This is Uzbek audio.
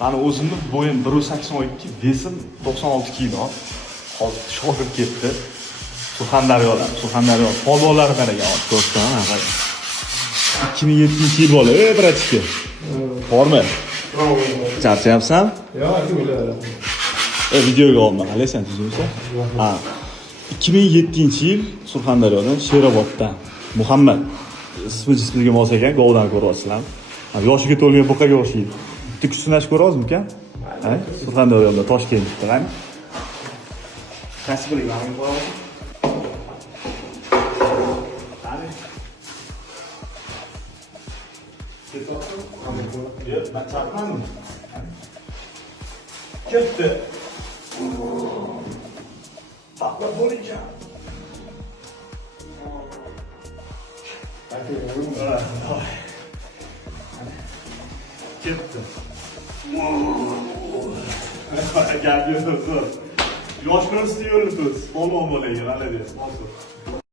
Mani o'zimni bo'yim 182, vesim 96 kilo. Hozir shogird ketdi. Surxondaryo polvonlari baraga olib ko'rsam, ha. 2007-yil bola, bratishka. Bormi? Charchayapsan? Yo'q, o'ylayapman. Videoga olma, qalaysan tuzimsa? Ha. 2007-yil Surxondaryodan, Sheroboddan Muhammad ismi mos ekan, govdan ko'ryapsizlar. Yoshiga to'lgan buqaga o'xshaydi. Bitta kuchsinash ko'ryapsizmi? Ha? Surxondaryoda Toshkentda, qani? Qaysi biriga ma'lum bo'lyapti? Qani? Yo'q, men chaqmanmi? Ketdi. Taqla bo'lincha. Ketdi. Gap yo'q. Yosh ko'rsa yo'lni to's. Polvon bo'laga, hali deb.